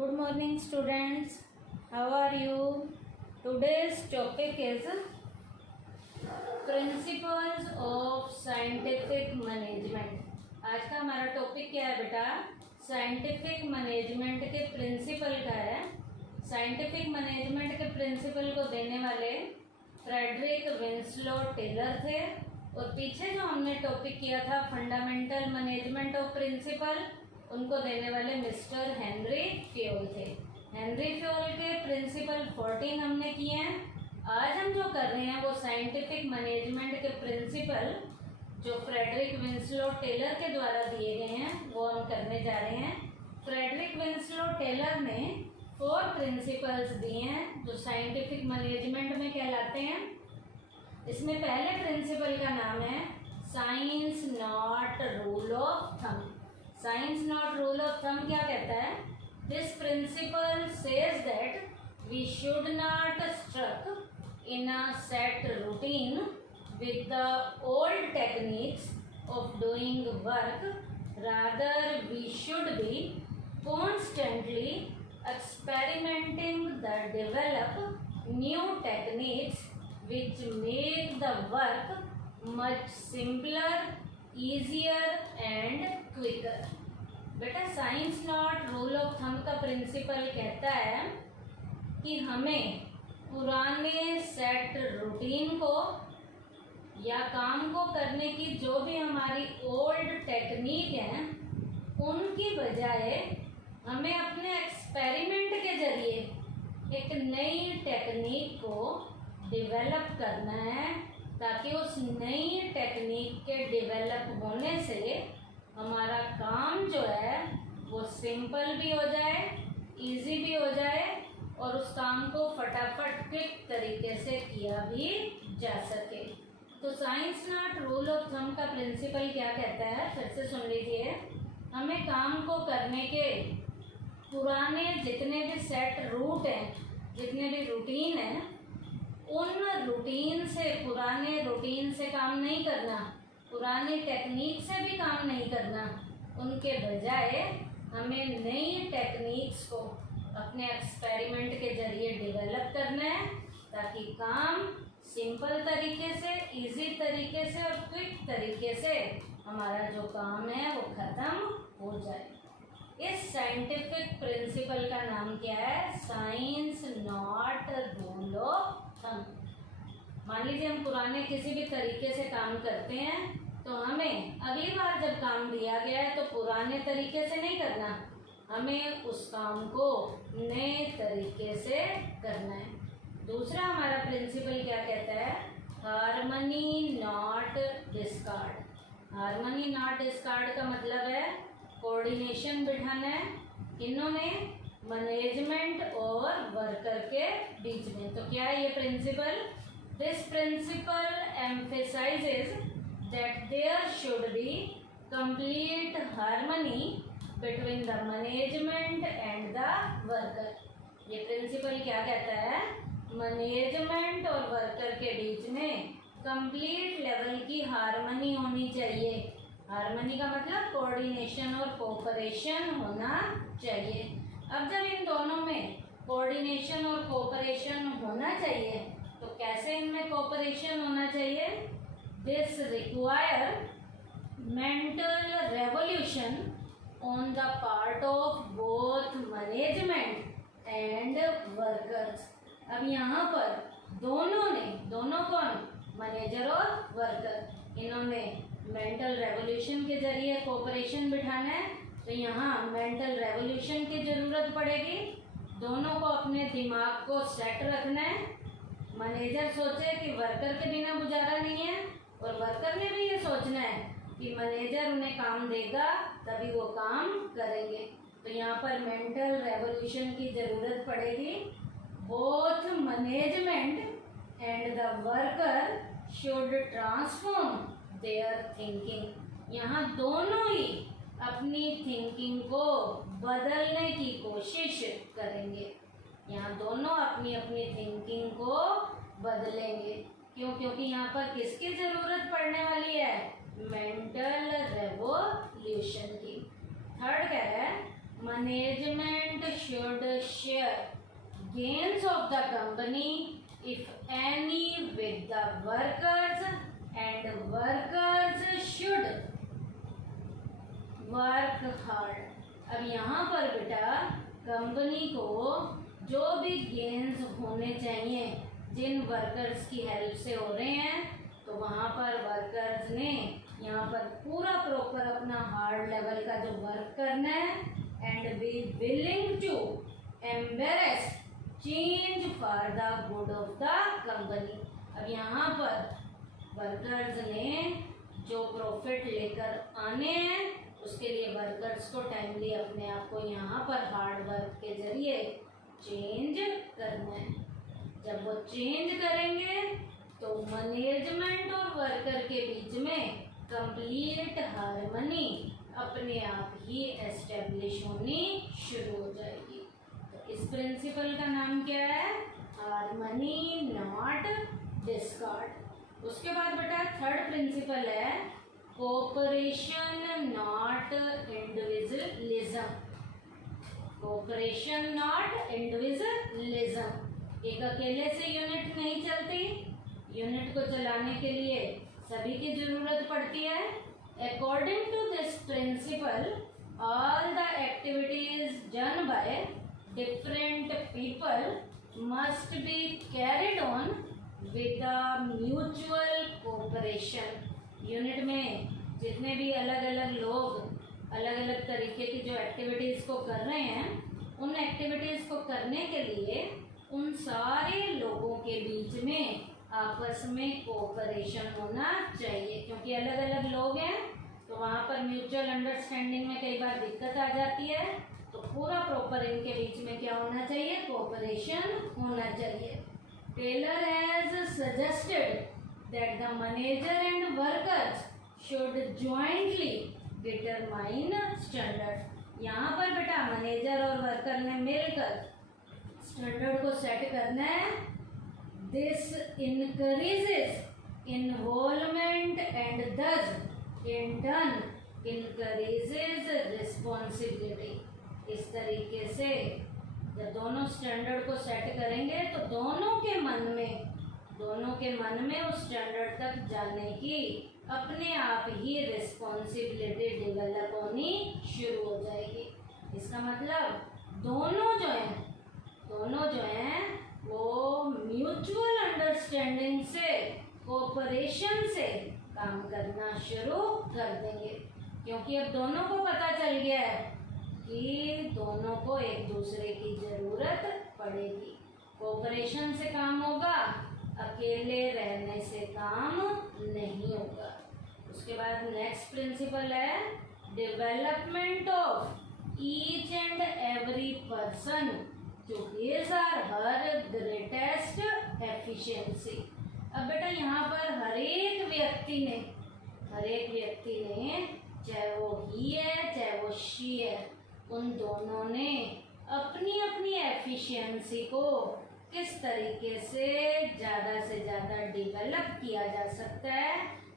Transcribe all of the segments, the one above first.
Good morning, students. How are you? Today's topic is Principles of Scientific Management. आज का हमारा topic क्या है बेटा? साइंटिफिक मैनेजमेंट के प्रिंसिपल का है। साइंटिफिक मैनेजमेंट के प्रिंसिपल को देने वाले फ्रेडरिक विंसलो टेलर थे, और पीछे जो हमने टॉपिक किया था फंडामेंटल मैनेजमेंट ऑफ प्रिंसिपल, उनको देने वाले मिस्टर हेनरी फ्योल थे। हेनरी फ्योल के प्रिंसिपल 14 हमने किए हैं। आज हम जो कर रहे हैं वो साइंटिफिक मैनेजमेंट के प्रिंसिपल जो फ्रेडरिक विंसलो टेलर के द्वारा दिए गए हैं वो हम करने जा रहे हैं। फ्रेडरिक विंसलो टेलर ने 4 प्रिंसिपल्स दिए हैं जो साइंटिफिक मैनेजमेंट में कहलाते हैं। इसमें पहले प्रिंसिपल का नाम है science not rule of thumb. Science not rule of thumb क्या कहता है? This principle says that we should not struck in a set routine with the old techniques of doing work, rather we should be constantly experimenting the develop new techniques which make the work much simpler, easier and quicker. बेटा science not rule of thumb का principal कहता है कि हमें पुराने set routine को या काम को करने की जो भी हमारी ओल्ड टेक्निक है उनकी बजाय हमें अपने एक्सपेरिमेंट के जरिए एक नई टेक्निक को डेवलप करना है, ताकि उस नई टेक्निक के डेवलप होने से हमारा काम जो है वो सिंपल भी हो जाए, इजी भी हो जाए और उस काम को फटाफट क्विक तरीके से किया भी जा सके। तो science not rule of thumb का प्रिंसिपल क्या कहता है, फिर से सुन लीजिए। हमें काम को करने के पुराने जितने भी सेट रूट हैं, जितने भी रूटीन हैं, उन रूटीन से पुराने रूटीन से काम नहीं करना, पुरानी टेक्निक से भी काम नहीं करना, उनके बजाय हमें नई टेक्निक्स को अपने एक्सपेरिमेंट के जरिए डेवलप करना है, ताकि काम सिंपल तरीके से, इजी तरीके से और क्विक तरीके से हमारा जो काम है वो ख़त्म हो जाए। इस साइंटिफिक प्रिंसिपल का नाम क्या है? Science not rule of thumb. मान लीजिए हम पुराने किसी भी तरीके से काम करते हैं, तो हमें अगली बार जब काम दिया गया है तो पुराने तरीके से नहीं करना, हमें उस काम को नए तरीके से करना है। दूसरा हमारा प्रिंसिपल क्या कहता है? Harmony not discard. Harmony not discard का मतलब है कोऑर्डिनेशन बिठाना है। इन्होंने मैनेजमेंट और वर्कर के बीच में। तो क्या है ये principle? This principle emphasizes that there should be complete harmony between the management and the worker. ये प्रिंसिपल क्या कहता है? मैनेजमेंट और वर्कर के बीच में कंप्लीट लेवल की हार्मनी होनी चाहिए। हार्मनी का मतलब कोऑर्डिनेशन और कोऑपरेशन होना चाहिए। अब जब इन दोनों में कोऑर्डिनेशन और कोऑपरेशन होना चाहिए, तो कैसे इनमें कोऑपरेशन होना चाहिए? This require mental revolution on the part of both management and workers. अब यहाँ पर दोनों कौन? मैनेजर और वर्कर। इन्होंने मेंटल रेवोल्यूशन के जरिए कोऑपरेशन बिठाना है, तो यहाँ मेंटल रेवोल्यूशन की ज़रूरत पड़ेगी। दोनों को अपने दिमाग को सेट रखना है। मैनेजर सोचे कि वर्कर के बिना गुजारा नहीं है, और वर्कर ने भी ये सोचना है कि मैनेजर उन्हें काम देगा तभी वो काम करेंगे। तो यहाँ पर मेंटल रेवोल्यूशन की ज़रूरत पड़ेगी। Both management and the worker should transform there thinking. यहाँ दोनों ही अपनी थिंकिंग को बदलने की कोशिश करेंगे। यहाँ दोनों अपनी अपनी थिंकिंग को बदलेंगे। क्यों? क्योंकि यहाँ पर किसकी ज़रूरत पड़ने वाली है? मेंटल रेवोल्यूशन की। थर्ड कह रहा है management should share gains of the company if any with the workers and workers should work hard। अब यहाँ पर बेटा कंपनी को जो भी गेन्स होने चाहिए जिन वर्कर्स की हेल्प से हो रहे हैं, तो वहाँ पर वर्कर्स ने यहाँ पर पूरा प्रॉपर अपना हार्ड लेवल का जो वर्क करना है and be willing to embrace change for the good of the company. अब यहाँ पर वर्कर्स ने जो प्रॉफिट लेकर आने हैं उसके लिए वर्कर्स को टाइमली अपने आप को यहाँ पर हार्ड वर्क के जरिए चेंज करना है। जब वो चेंज करेंगे तो मैनेजमेंट और वर्कर के बीच में कंप्लीट हार्मनी अपने आप ही एस्टेब्लिश होनी शुरू हो जाएगी। तो इस प्रिंसिपल का नाम क्या है? Harmony not Discord. उसके बाद बेटा थर्ड प्रिंसिपल है cooperation not individualism. Cooperation not individualism. एक अकेले से यूनिट नहीं चलती, यूनिट को चलाने के लिए सभी की जरूरत पड़ती है। According to this principle all the activities done by different people must be carried on with mutual cooperation. Unit में जितने भी अलग अलग लोग अलग अलग तरीके की जो एक्टिविटीज़ को कर रहे हैं, उन एक्टिविटीज़ को करने के लिए उन सारे लोगों के बीच में आपस में कोऑपरेशन होना चाहिए। क्योंकि अलग अलग लोग हैं तो वहाँ पर म्यूचुअल अंडरस्टैंडिंग में कई बार दिक्कत आ जाती है। तो पूरा प्रॉपर इनके बीच में क्या होना चाहिए? कोऑपरेशन होना चाहिए। Taylor has suggested that the manager and workers should jointly determine standard। यहाँ पर बेटा मैनेजर और वर्कर ने मिलकर स्टैंडर्ड को सेट करना है। This encourages involvement and thus in turn encourages responsibility। इस तरीके से जब दोनों स्टैंडर्ड को सेट करेंगे तो दोनों के मन में उस स्टैंडर्ड तक जाने की अपने आप ही रिस्पॉन्सिबिलिटी डेवलप होनी शुरू हो जाएगी। इसका मतलब दोनों जो हैं वो म्यूचुअल अंडरस्टैंडिंग से, कोऑपरेशन से काम करना शुरू कर देंगे। क्योंकि अब दोनों को पता चल गया है कि दोनों को एक दूसरे की ज़रूरत पड़ेगी। कोऑपरेशन से काम होगा, अकेले रहने से काम नहीं होगा। उसके बाद नेक्स्ट प्रिंसिपल है development of each and every person to his और हर ग्रेटेस्ट एफिशिएंसी। अब बेटा यहाँ पर हर एक व्यक्ति ने चाहे वो ही है चाहे वो शी है, उन दोनों ने अपनी अपनी एफिशिएंसी को किस तरीके से ज़्यादा डेवलप किया जा सकता है,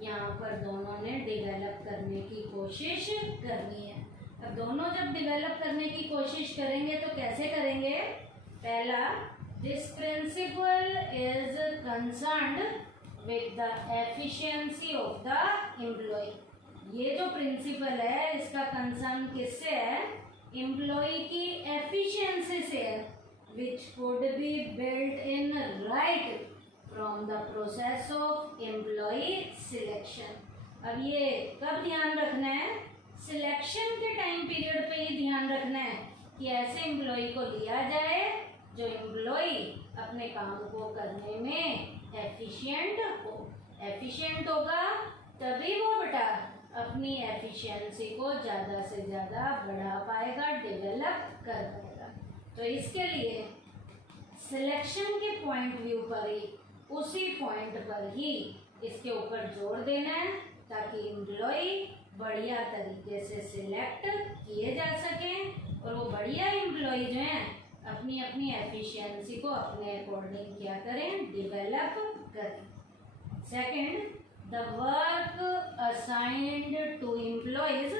यहाँ पर दोनों ने डेवलप करने की कोशिश करनी है। अब दोनों जब डेवलप करने की कोशिश करेंगे तो कैसे करेंगे? पहला, this principle is concerned with the efficiency of the employ. ये जो प्रिंसिपल है इसका कंसर्न किससे है? एम्प्लॉय की एफिशिएंसी से है, which could be built in right from the process of employee selection। अब ये कब ध्यान रखना है? सिलेक्शन के टाइम पीरियड पे ही ध्यान रखना है कि ऐसे एम्प्लॉय को लिया जाए जो एम्प्लॉय अपने काम को करने में एफिशिएंट हो। एफिशिएंट होगा तभी वो बेटा अपनी एफिशिएंसी को ज़्यादा से ज़्यादा बढ़ा पाएगा, डेवलप कर पाएगा। तो इसके लिए सिलेक्शन के पॉइंट व्यू पर ही, उसी पॉइंट पर ही इसके ऊपर जोर देना है ताकि एम्प्लॉय बढ़िया तरीके से सिलेक्ट किए जा सकें और वो बढ़िया एम्प्लॉय जो हैं अपनी अपनी एफिशिएंसी को अपने अकॉर्डिंग क्या करें? डेवलप करें। Second, the work assigned to employees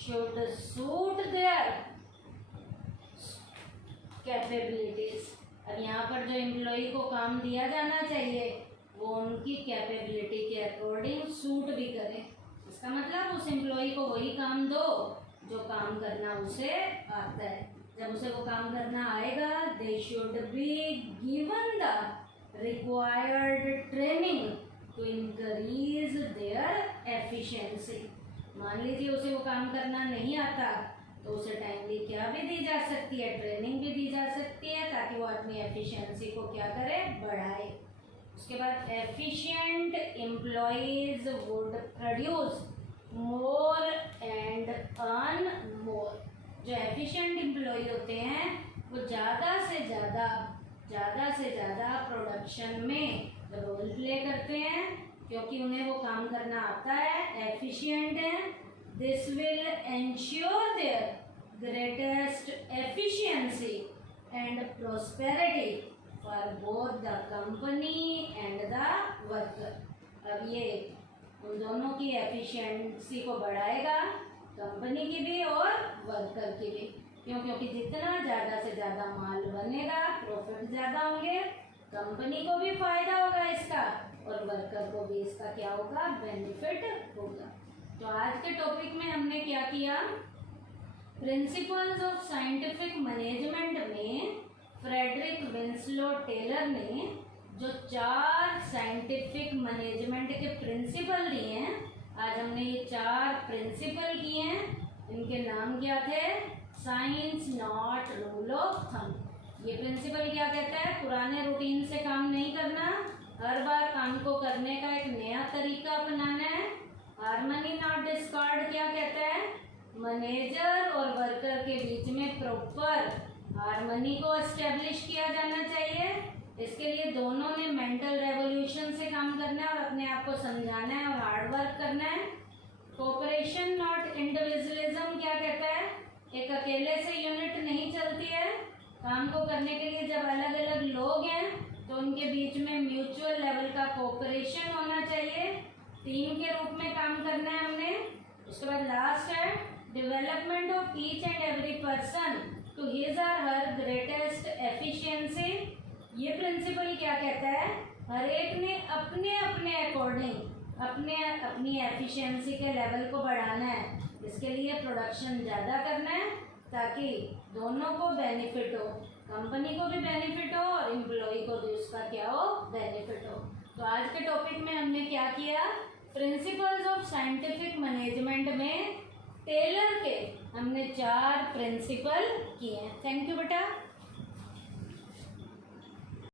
should suit their capabilities. अब यहाँ पर जो एम्प्लॉय को काम दिया जाना चाहिए वो उनकी कैपेबिलिटी के अकॉर्डिंग सूट भी करे। इसका मतलब उस एम्प्लॉय को वही काम दो जो काम करना उसे आता है। जब उसे वो काम करना आएगा, they should be given the required training to increase their efficiency. मान लीजिए उसे वो काम करना नहीं आता तो उसे टाइमली क्या भी दी जा सकती है, ट्रेनिंग भी दी जा सकती है ताकि वो अपनी एफिशिएंसी को क्या करे, बढ़ाए। उसके बाद efficient employees would produce more and earn more. जो एफिशिएंट एम्प्लॉय होते हैं वो ज़्यादा से ज़्यादा प्रोडक्शन में रोल प्ले करते हैं क्योंकि उन्हें वो काम करना आता है, एफिशिएंट है। This will ensure there greatest efficiency and prosperity for both the company and the worker. अब ये उन दोनों की एफिशिएंसी को बढ़ाएगा, कंपनी की भी और वर्कर की भी। क्यों? क्योंकि जितना ज़्यादा से ज़्यादा माल बनेगा, प्रॉफिट ज़्यादा होंगे, कंपनी को भी फायदा होगा इसका और वर्कर को भी इसका क्या होगा, बेनिफिट होगा। तो आज के टॉपिक में हमने क्या किया, प्रिंसिपल्स ऑफ साइंटिफिक मैनेजमेंट में फ्रेडरिक विंसलो टेलर ने जो 4 साइंटिफिक मैनेजमेंट के प्रिंसिपल दिए हैं, आज हमने ये 4 प्रिंसिपल किए हैं। इनके नाम क्या थे, science not rule of thumb. ये प्रिंसिपल क्या कहता है, पुराने रूटीन से काम नहीं करना, हर बार काम को करने का एक नया तरीका अपनाना है। हार्मनी नॉट डिस्कॉर्ड क्या कहता है, मैनेजर और वर्कर के बीच में प्रॉपर हार्मनी को एस्टेब्लिश किया जाना चाहिए। इसके लिए दोनों ने मेंटल रेवोल्यूशन से काम करना है और अपने आप को समझाना है और हार्ड वर्क करना है। कोऑपरेशन नॉट इंडिविजुअलिज्म क्या कहता है, एक अकेले से यूनिट नहीं चलती है। काम को करने के लिए जब अलग अलग लोग हैं तो उनके बीच में म्यूचुअल लेवल का कोऑपरेशन होना चाहिए, टीम के रूप में काम करना है हमने। उसके बाद लास्ट है development of each and every person to his और हर ग्रेटेस्ट एफिशिएंसी। ये प्रिंसिपल क्या कहता है, हर एक ने अपने अपने अकॉर्डिंग अपनी एफिशिएंसी के लेवल को बढ़ाना है। इसके लिए प्रोडक्शन ज़्यादा करना है ताकि दोनों को बेनिफिट हो, कंपनी को भी बेनिफिट हो और एम्प्लॉय को भी उसका क्या हो, बेनिफिट हो। तो आज के टॉपिक में हमने क्या किया, प्रिंसिपल्स ऑफ साइंटिफिक मैनेजमेंट में टेलर के हमने 4 प्रिंसिपल किए हैं। थैंक यू बेटा।